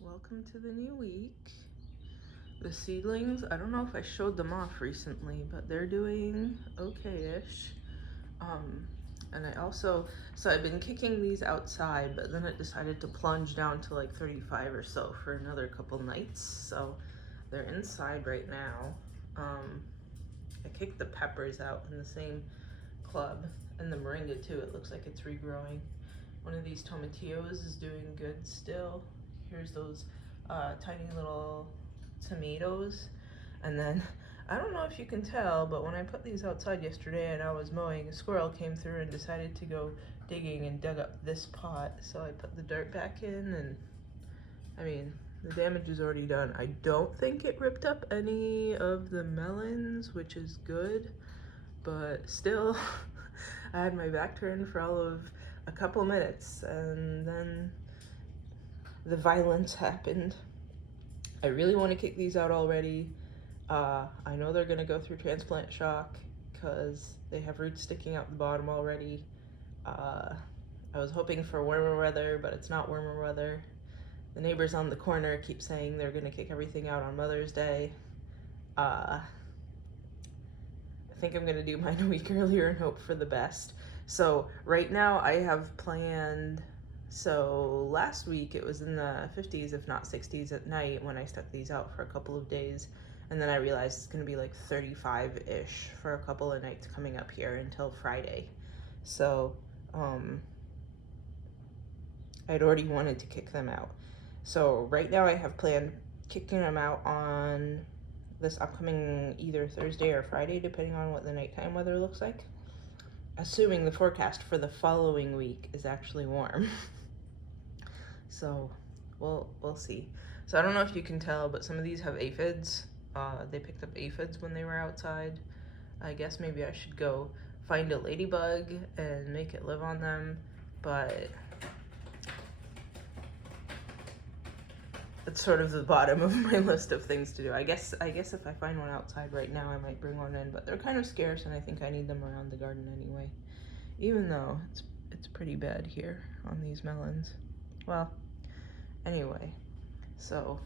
Welcome to the new week. The seedlings, I don't know if I showed them off recently, but they're doing okay-ish. And so I've been kicking these outside, but then it decided to plunge down to like 35 or so for another couple nights. So they're inside right now. I kicked the peppers out in the same club, and the moringa too. It looks like it's regrowing. One of these tomatillos is doing good still. Here's those tiny little tomatoes. And then, I don't know if you can tell, but when I put these outside yesterday and I was mowing, a squirrel came through and decided to go digging and dug up this pot. So I put the dirt back in, and I mean, the damage is already done. I don't think it ripped up any of the melons, which is good, but still, I had my back turned for all of a couple minutes, and then the violence happened. I really want to kick these out already. I know they're gonna go through transplant shock because they have roots sticking out the bottom already. I was hoping for warmer weather, but it's not warmer weather. The neighbors on the corner keep saying they're gonna kick everything out on Mother's Day. I think I'm gonna do mine a week earlier and hope for the best. So right now I have planned, so last week it was in the 50s, if not 60s at night when I stuck these out for a couple of days. And then I realized it's gonna be like 35-ish for a couple of nights coming up here until Friday. So I'd already wanted to kick them out. So right now I have planned kicking them out on this upcoming either Thursday or Friday, depending on what the nighttime weather looks like. Assuming the forecast for the following week is actually warm. So we'll see. So I don't know if you can tell, but some of these have aphids. They picked up aphids when they were outside. I guess maybe I should go find a ladybug and make it live on them, but it's sort of the bottom of my list of things to do. I guess if I find one outside right now, I might bring one in, but they're kind of scarce and I think I need them around the garden anyway, even though it's pretty bad here on these melons. Well, anyway, so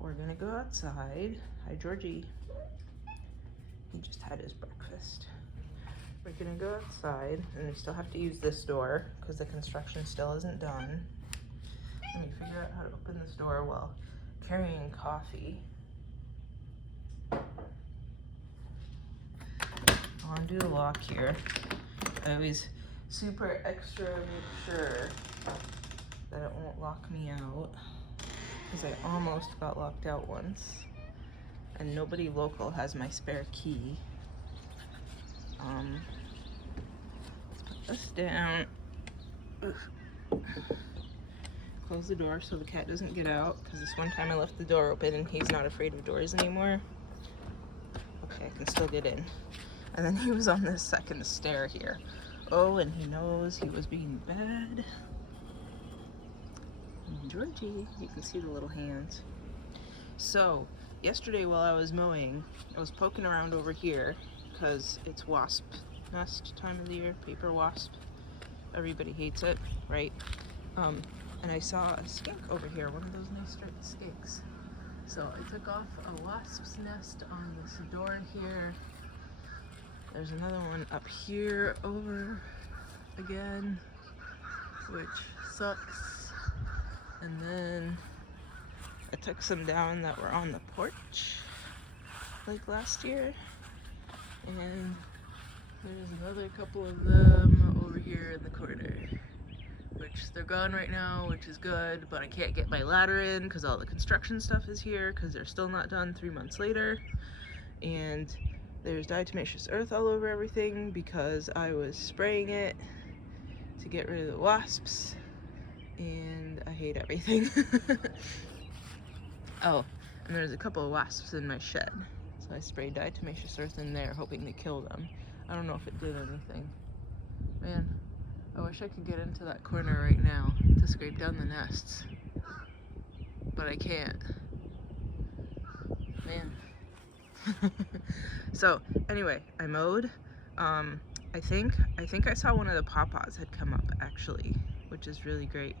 we're gonna go outside. Hi, Georgie. He just had his breakfast. We're gonna go outside, and we still have to use this door because the construction still isn't done. Let me figure out how to open this door while carrying coffee. I'll undo the lock here. I always super extra make sure that it won't lock me out, because I almost got locked out once, and nobody local has my spare key. Let's put this down. Ugh. Close the door so the cat doesn't get out, because this one time I left the door open and he's not afraid of doors anymore. Okay, I can still get in. And then he was on this second stair here. Oh, and he knows he was being bad. And Georgie, you can see the little hands. So, yesterday while I was mowing, I was poking around over here because it's wasp nest time of the year, paper wasp. Everybody hates it, right? And I saw a skink over here, one of those nice striped skinks. So I took off a wasp's nest on this door here. There's another one up here over again, which sucks. And then I took some down that were on the porch like last year. And there's another couple of them over here in the corner, which they're gone right now, which is good, but I can't get my ladder in because all the construction stuff is here because they're still not done 3 months later. And there's diatomaceous earth all over everything because I was spraying it to get rid of the wasps, and I hate everything. Oh, and there's a couple of wasps in my shed, so I sprayed diatomaceous earth in there hoping to kill them. I don't know if it did anything. Man, I wish I could get into that corner right now to scrape down the nests, but I can't. Man. So anyway, I mowed. I think I saw one of the pawpaws had come up actually, which is really great.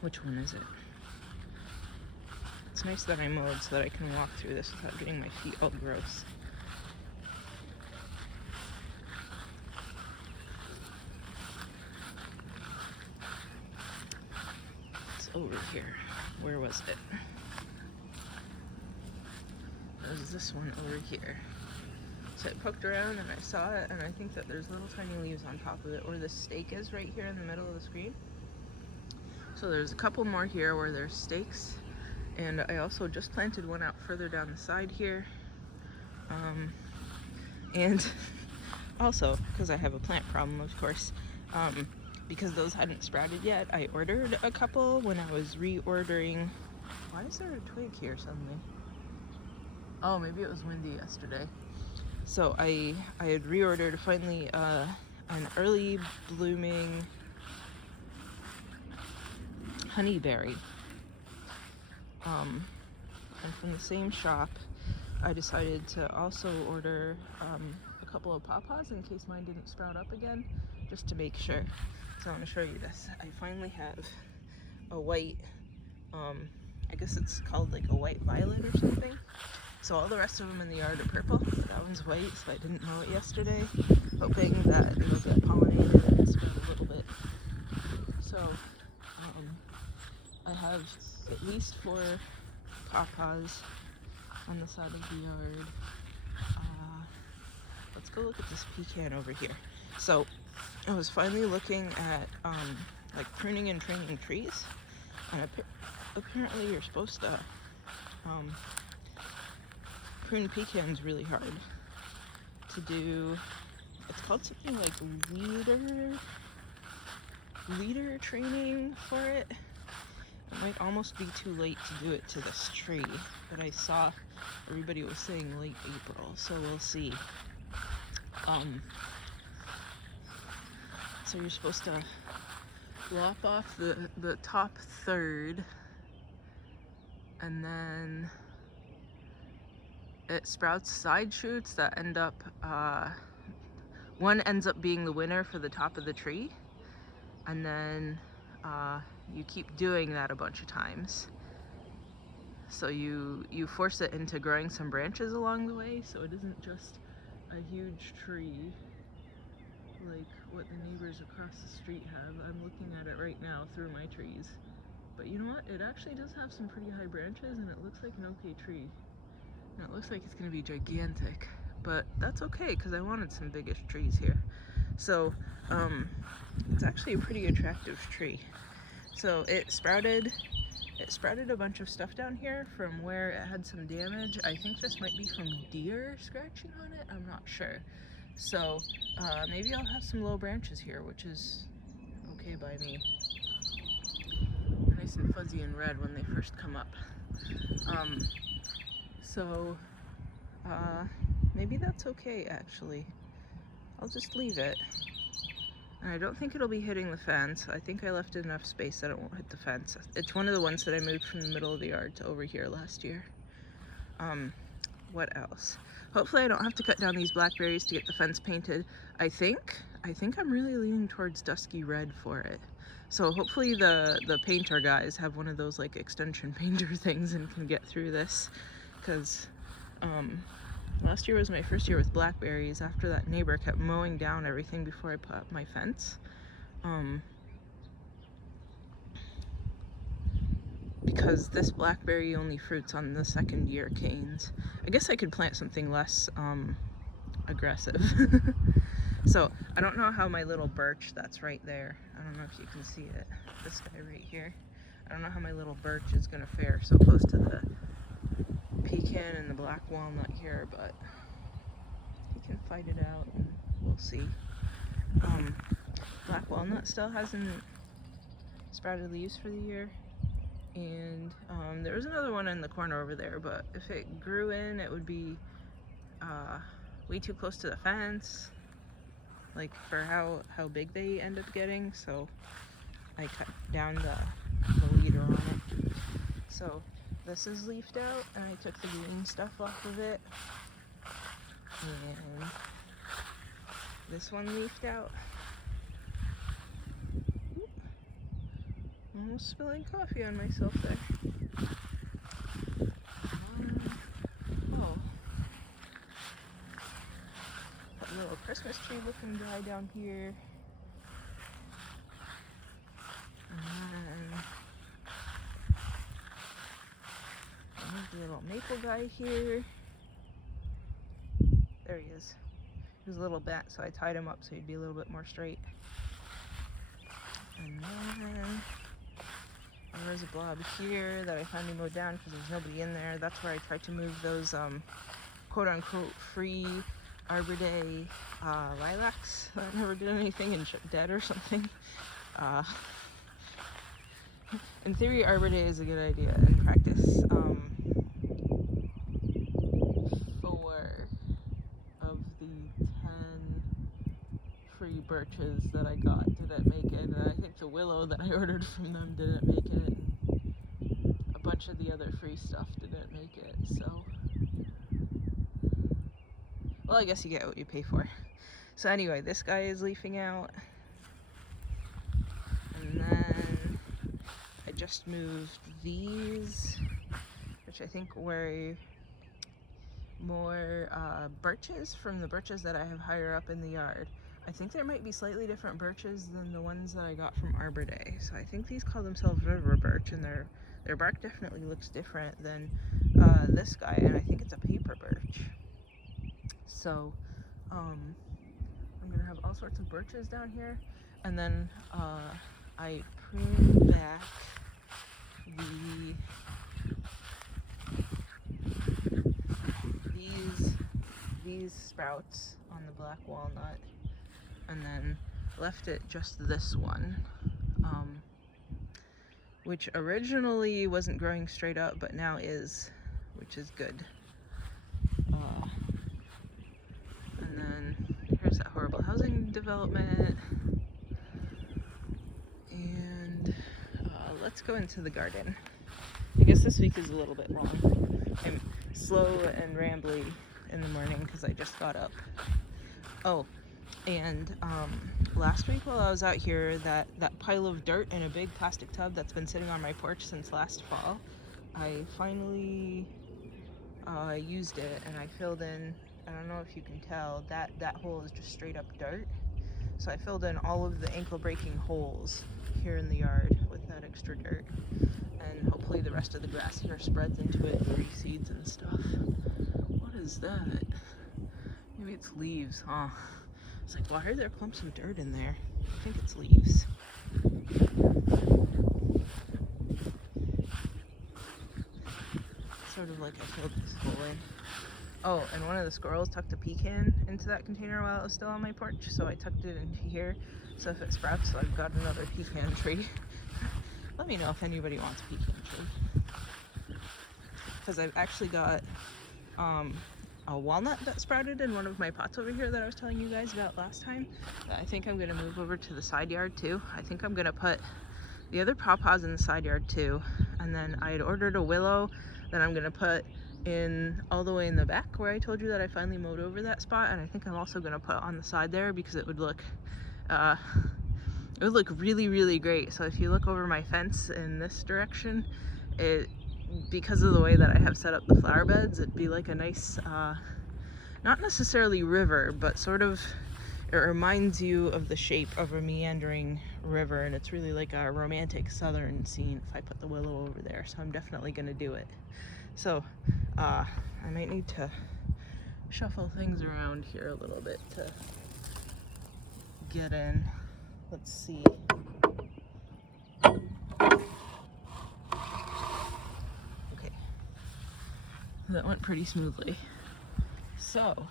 Which one is it? It's nice that I mowed so that I can walk through this without getting my feet all gross. It's over here. Where was it? It was this one over here. So I poked around and I saw it, and I think that there's little tiny leaves on top of it where the stake is right here in the middle of the screen. So there's a couple more here where there's stakes, and I also just planted one out further down the side here. And also, because I have a plant problem, of course, because those hadn't sprouted yet, I ordered a couple when I was reordering. Why is there a twig here suddenly? Oh, maybe it was windy yesterday. So I had reordered finally an early blooming honeyberry. And from the same shop, I decided to also order a couple of pawpaws in case mine didn't sprout up again, just to make sure. So I want to show you this. I finally have a white, I guess it's called like a white violet or something. So all the rest of them in the yard are purple, but that one's white, so I didn't mow it yesterday, hoping that it'll get pollinated and sprout a little bit. So I have at least 4 pawpaws on the side of the yard. Let's go look at this pecan over here. So I was finally looking at like pruning and training trees, and apparently you're supposed to prune pecans really hard to do. It's called something like leader training for it. It might almost be too late to do it to this tree, but I saw everybody was saying late April, so we'll see. So you're supposed to lop off the top third, and then it sprouts side shoots that end up, one ends up being the winner for the top of the tree, and then you keep doing that a bunch of times. So you force it into growing some branches along the way, so it isn't just a huge tree like what the neighbors across the street have. I'm looking at it right now through my trees. But you know what? It actually does have some pretty high branches, and it looks like an okay tree. And it looks like it's gonna be gigantic, but that's okay because I wanted some biggish trees here. So it's actually a pretty attractive tree. So it sprouted a bunch of stuff down here from where it had some damage. I think this might be from deer scratching on it, I'm not sure. So maybe I'll have some low branches here, which is okay by me. Nice and fuzzy and red when they first come up. So maybe that's okay actually. I'll just leave it. And I don't think it'll be hitting the fence. I think I left enough space that it won't hit the fence. It's one of the ones that I moved from the middle of the yard to over here last year. What else? Hopefully I don't have to cut down these blackberries to get the fence painted. I think I'm really leaning towards dusky red for it. So hopefully the painter guys have one of those like extension painter things and can get through this. Because last year was my first year with blackberries after that neighbor kept mowing down everything before I put up my fence. Because this blackberry only fruits on the second year canes. I guess I could plant something less aggressive. So I don't know how my little birch that's right there, I don't know if you can see it, this guy right here, I don't know how my little birch is gonna fare so close to the pecan and the black walnut here, but he can fight it out and we'll see. Black walnut still hasn't sprouted leaves for the year, and there was another one in the corner over there, but if it grew in, it would be way too close to the fence, like for how big they end up getting, so I cut down the leader on it. So this is leafed out, and I took the green stuff off of it, and this one leafed out. Almost spilling coffee on myself there. Oh. Got a little Christmas tree looking dry down here. And there's the little maple guy here. There he is. He was a little bent, so I tied him up so he'd be a little bit more straight. And then there's a blob here that I finally mowed down because there's nobody in there. That's where I tried to move those quote-unquote free Arbor Day lilacs that never did anything and dead or something. In theory, Arbor Day is a good idea. In practice, 4 of the 10 free birches that I got didn't make it, and I think the willow that I ordered from them didn't make it, and a bunch of the other free stuff didn't make it, so... Well, I guess you get what you pay for. So anyway, this guy is leafing out, and then I just moved these, which I think were more birches from the birches that I have higher up in the yard. I think there might be slightly different birches than the ones that I got from Arbor Day. So I think these call themselves river birch, and their bark definitely looks different than this guy, and I think it's a paper birch. So I'm gonna have all sorts of birches down here, and then I pruned back these sprouts on the black walnut, and then left it just this one, which originally wasn't growing straight up but now is, which is good. And then here's that horrible housing development, and let's go into the garden. I guess this week is a little bit long. I'm slow and rambly in the morning because I just got up. Oh, and last week while I was out here, that pile of dirt in a big plastic tub that's been sitting on my porch since last fall, I finally used it, and I filled in, I don't know if you can tell, that hole is just straight up dirt. So I filled in all of the ankle breaking holes here in the yard with that extra dirt, and hopefully the rest of the grass here spreads into it and reseeds and stuff. What is that? Maybe it's leaves, huh? It's like, why are there clumps of dirt in there? I think it's leaves. Sort of like I filled this hole in. Oh, and one of the squirrels tucked a pecan into that container while it was still on my porch, so I tucked it into here. So if it sprouts, I've got another pecan tree. Let me know if anybody wants a pecan tree. Because I've actually got a walnut that sprouted in one of my pots over here that I was telling you guys about last time, that I think I'm going to move over to the side yard too. I think I'm going to put the other pawpaws in the side yard too, and then I had ordered a willow that I'm going to put in all the way in the back where I told you that I finally mowed over that spot, and I think I'm also going to put on the side there because it would look really, really great. So if you look over my fence in this direction, because of the way that I have set up the flower beds, it'd be like a nice, not necessarily river, but sort of, it reminds you of the shape of a meandering river, and it's really like a romantic southern scene if I put the willow over there, so I'm definitely going to do it. So I might need to shuffle things around here a little bit to get in. Let's see. Okay, that went pretty smoothly. So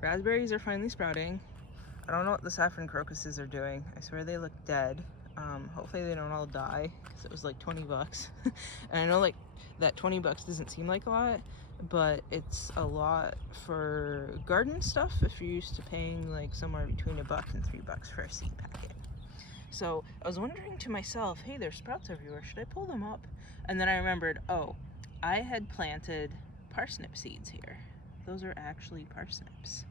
raspberries are finally sprouting. I don't know what the saffron crocuses are doing. I swear they look dead. Hopefully they don't all die, because it was like 20 bucks. And I know like that 20 bucks doesn't seem like a lot, but it's a lot for garden stuff if you're used to paying like somewhere between $1 and $3 for a seed packet. So I was wondering to myself, hey, there's sprouts everywhere, should I pull them up? And then I remembered, oh, I had planted parsnip seeds here. Those are actually parsnips.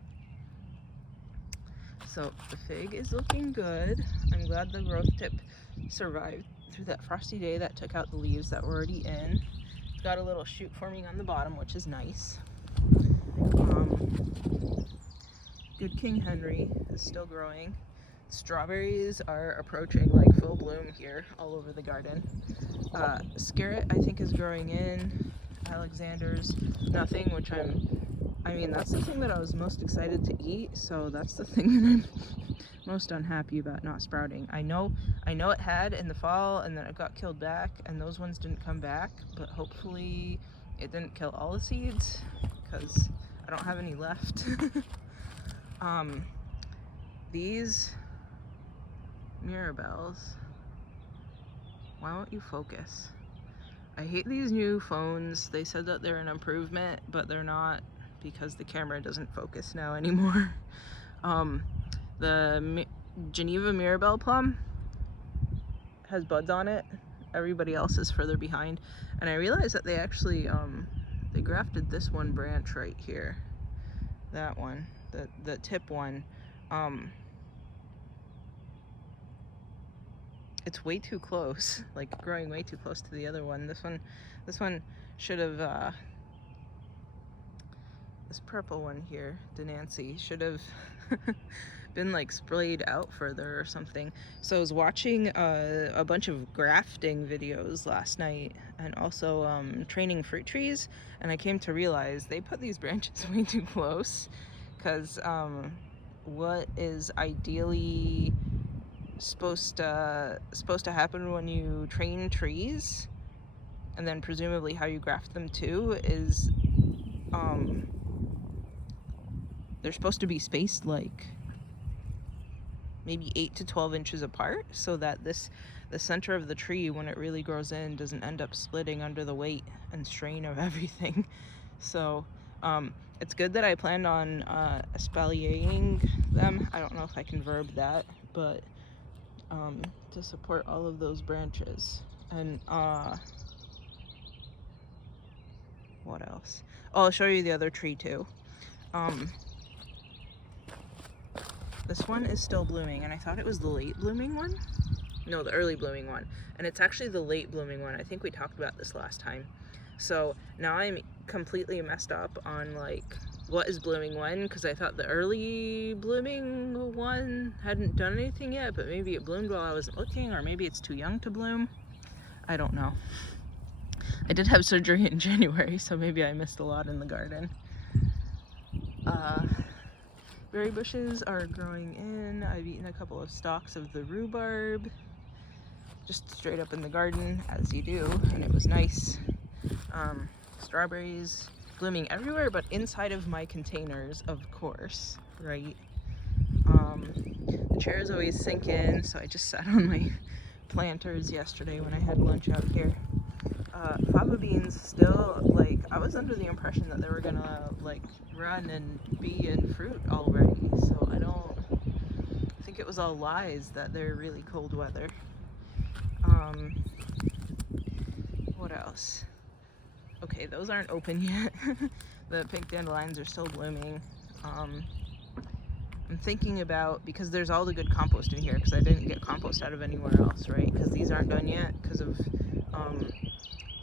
So the fig is looking good. I I'm glad the growth tip survived through that frosty day that took out the leaves that were already in. It's got a little shoot forming on the bottom, which is nice. Good King Henry is still growing. Strawberries are approaching like full bloom here all over the garden. Scarlet, I think, is growing in. Alexander's nothing, which I mean, that's the thing that I was most excited to eat, so that's the thing that I'm most unhappy about not sprouting. I know it had in the fall, and then it got killed back, and those ones didn't come back, but hopefully it didn't kill all the seeds, because I don't have any left. These Mirabelles, why won't you focus? I hate these new phones. They said that they're an improvement, but they're not, because the camera doesn't focus now anymore. The Geneva Mirabelle plum has buds on it. Everybody else is further behind. And I realized that they actually, they grafted this one branch right here. That one, the tip one. It's way too close, like growing way too close to the other one. This one should have, this purple one here, Denancy, should have been like sprayed out further or something. So I was watching a bunch of grafting videos last night, and also training fruit trees, and I came to realize they put these branches way too close, because what is ideally supposed to happen when you train trees, and then presumably how you graft them too, is they're supposed to be spaced like maybe 8 to 12 inches apart, so that the center of the tree, when it really grows in, doesn't end up splitting under the weight and strain of everything. So it's good that I planned on espaliering them. I don't know if I can verb that, but to support all of those branches. And what else? Oh, I'll show you the other tree too. This one is still blooming, and I thought it was the late blooming one. No, the early blooming one. And it's actually the late blooming one. I think we talked about this last time. So now I'm completely messed up on like what is blooming when, because I thought the early blooming one hadn't done anything yet, but maybe it bloomed while I wasn't looking, or maybe it's too young to bloom. I don't know. I did have surgery in January, so maybe I missed a lot in the garden. Berry bushes are growing in. I've eaten a couple of stalks of the rhubarb, just straight up in the garden, as you do, and it was nice. Strawberries blooming everywhere, but inside of my containers, of course, right? The chairs always sink in, so I just sat on my planters yesterday when I had lunch out here. Fava beans still, like, I was under the impression that they were gonna like run and be in fruit already, so I think it was all lies that they're really cold weather. What else? Okay, those aren't open yet. The pink dandelions are still blooming. I'm thinking about, because there's all the good compost in here, because I didn't get compost out of anywhere else, right? Because these aren't done yet because of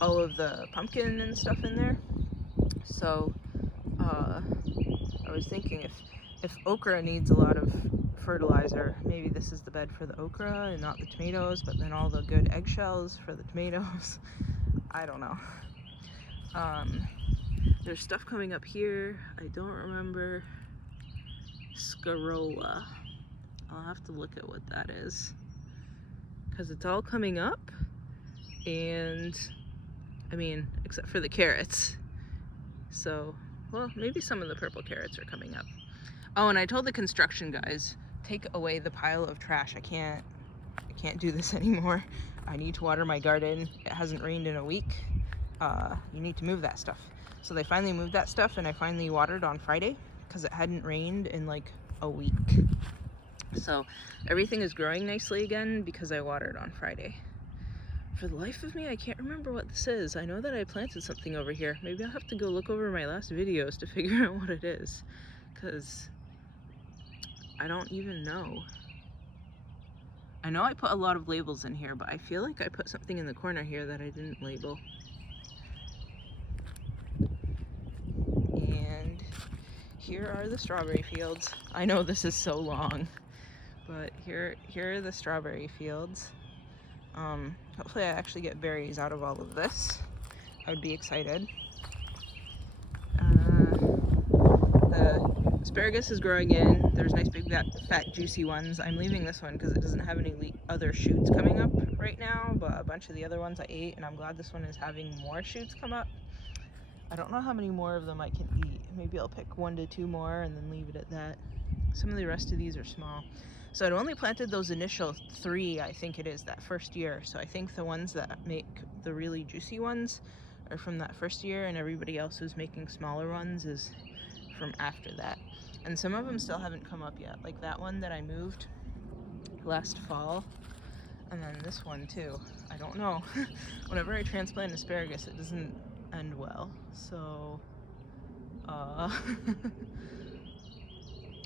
all of the pumpkin and stuff in there. So I was thinking if okra needs a lot of fertilizer, maybe this is the bed for the okra and not the tomatoes, but then all the good eggshells for the tomatoes. I don't know. There's stuff coming up here. I don't remember. Scarola. I'll have to look at what that is, because it's all coming up, and I mean, except for the carrots. So, well, maybe some of the purple carrots are coming up. Oh, and I told the construction guys, take away the pile of trash. I can't do this anymore. I need to water my garden. It hasn't rained in a week. You need to move that stuff. So they finally moved that stuff, and I finally watered on Friday, because it hadn't rained in like a week. So everything is growing nicely again because I watered on Friday. For the life of me, I can't remember what this is. I know that I planted something over here. Maybe I'll have to go look over my last videos to figure out what it is, because I don't even know. I know I put a lot of labels in here, but I feel like I put something in the corner here that I didn't label. And here are the strawberry fields. I know this is so long, but here are the strawberry fields. Hopefully I actually get berries out of all of this. I would be excited. The asparagus is growing in. There's nice big fat juicy ones. I'm leaving this one because it doesn't have any other shoots coming up right now, but a bunch of the other ones I ate, and I'm glad this one is having more shoots come up. I don't know how many more of them I can eat. Maybe I'll pick 1 to 2 more and then leave it at that. Some of the rest of these are small. So I'd only planted those initial 3, I think it is, that first year. So I think the ones that make the really juicy ones are from that first year, and everybody else who's making smaller ones is from after that. And some of them still haven't come up yet, like that one that I moved last fall, and then this one too. I don't know. Whenever I transplant asparagus, it doesn't end well. So I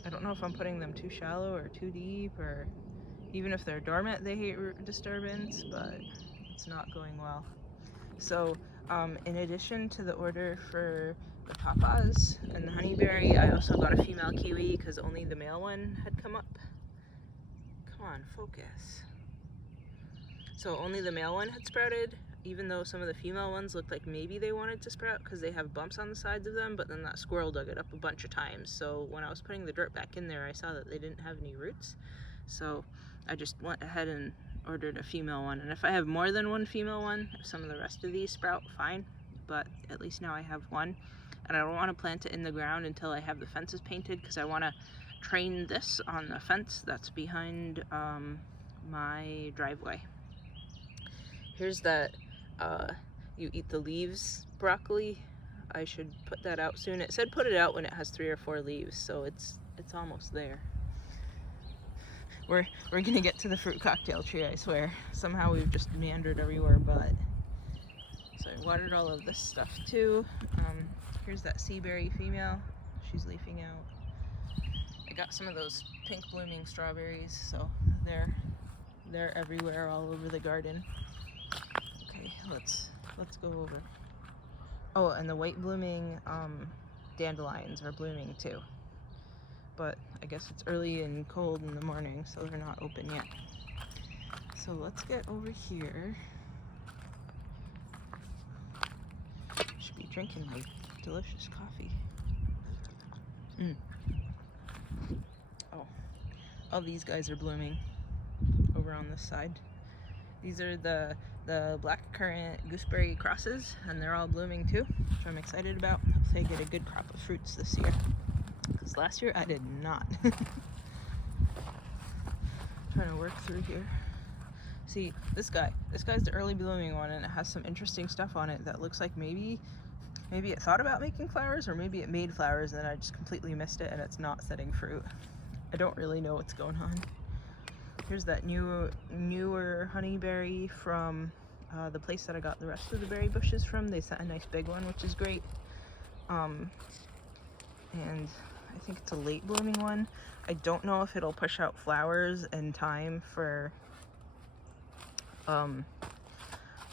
don't know if I'm putting them too shallow or too deep, or even if they're dormant, they hate root disturbance, but it's not going well. So in addition to the order for the topaz and the honeyberry, I also got a female kiwi because only the male one had come up. Come on, focus. So only the male one had sprouted, even though some of the female ones looked like maybe they wanted to sprout because they have bumps on the sides of them, but then that squirrel dug it up a bunch of times. So when I was putting the dirt back in there, I saw that they didn't have any roots. So I just went ahead and ordered a female one. And if I have more than one female one, if some of the rest of these sprout, fine. But at least now I have one. And I don't want to plant it in the ground until I have the fences painted, because I want to train this on the fence that's behind my driveway. Here's that you eat the leaves broccoli. I should put that out soon. It said put it out when it has 3 or 4 leaves, so it's almost there. We're gonna get to the fruit cocktail tree, I swear. Somehow we've just meandered everywhere, but so I watered all of this stuff too. Here's that sea berry female. She's leafing out. I got some of those pink blooming strawberries, so they're everywhere, all over the garden. Okay, let's go over. Oh, and the white blooming dandelions are blooming too. But I guess it's early and cold in the morning, so they're not open yet. So let's get over here. Should be drinking my delicious coffee. Oh, these guys are blooming over on this side. These are the blackcurrant gooseberry crosses, and they're all blooming too, which I'm excited about. Hopefully I get a good crop of fruits this year, because last year I did not. Trying to work through here. See, this guy's the early blooming one, and it has some interesting stuff on it that looks like maybe it thought about making flowers, or maybe it made flowers and then I just completely missed it and it's not setting fruit. I don't really know what's going on. Here's that newer honeyberry from the place that I got the rest of the berry bushes from. They sent a nice big one, which is great. And I think it's a late blooming one. I don't know if it'll push out flowers in time for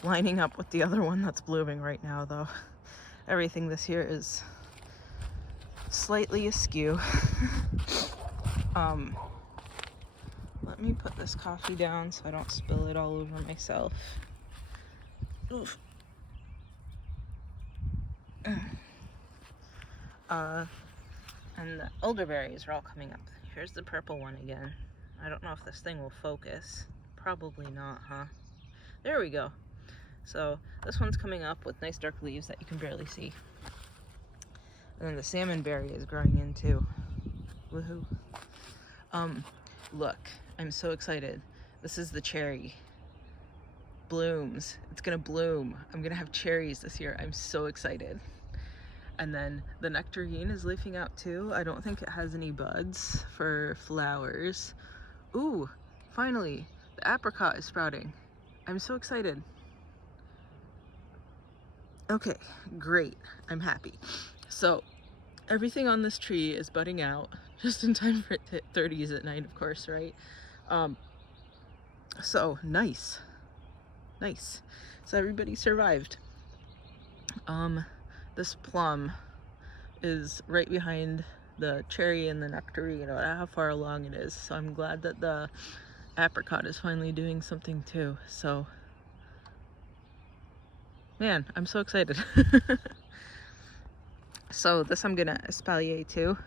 lining up with the other one that's blooming right now, though. Everything this year is slightly askew. Let me put this coffee down so I don't spill it all over myself. Oof. And the elderberries are all coming up. Here's the purple one again. I don't know if this thing will focus. Probably not, huh? There we go. So this one's coming up with nice dark leaves that you can barely see. And then the salmonberry is growing in too. Woohoo. Look, I'm so excited. This is the cherry. Blooms. It's gonna bloom. I'm gonna have cherries this year. I'm so excited. And then the nectarine is leafing out too. I don't think it has any buds for flowers. Ooh, finally, the apricot is sprouting. I'm so excited. Okay, great. I'm happy. So everything on this tree is budding out just in time for it to hit 30s at night, of course, right? So nice. So everybody survived. This plum is right behind the cherry and the nectarine. You know how far along it is. So I'm glad that the apricot is finally doing something too. So, man, I'm so excited. So this I'm gonna espalier too,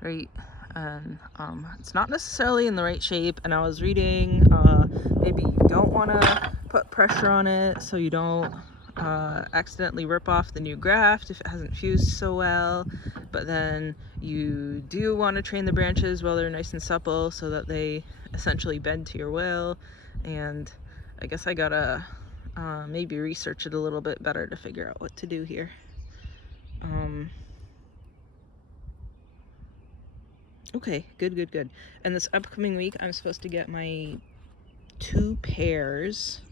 right? And it's not necessarily in the right shape. And I was reading, maybe you don't want to put pressure on it so you don't accidentally rip off the new graft if it hasn't fused so well. But then you do want to train the branches while they're nice and supple so that they essentially bend to your will. And I guess I gotta maybe research it a little bit better to figure out what to do here. Okay, good. And this upcoming week, I'm supposed to get my 2 pears,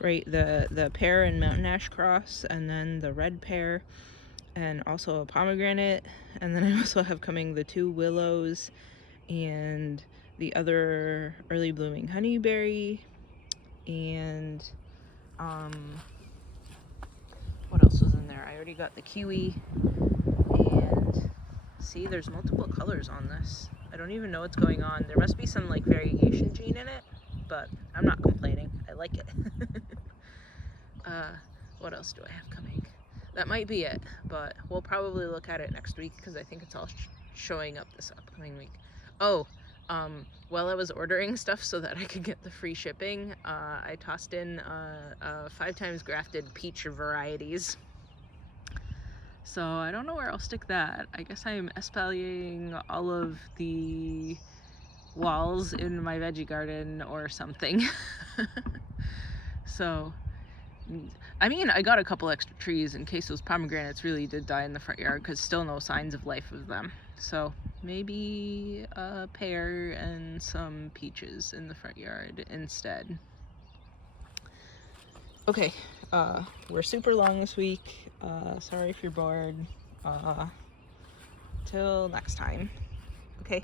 right? The pear and mountain ash cross, and then the red pear, and also a pomegranate. And then I also have coming the 2 willows and the other early blooming honeyberry. And what else was in there? I already got the kiwi. And see, there's multiple colors on this. I don't even know what's going on. There must be some like variegation gene in it, but I'm not complaining. I like it. What else do I have coming? That might be it, but we'll probably look at it next week because I think it's all showing up this upcoming week. Oh, while I was ordering stuff so that I could get the free shipping, I tossed in 5 times grafted peach varieties. So I don't know where I'll stick that. I guess I'm espaliering all of the walls in my veggie garden or something. So, I mean, I got a couple extra trees in case those pomegranates really did die in the front yard, because still no signs of life of them. So maybe a pear and some peaches in the front yard instead. Okay, we're super long this week. Sorry if you're bored. Till next time. Okay.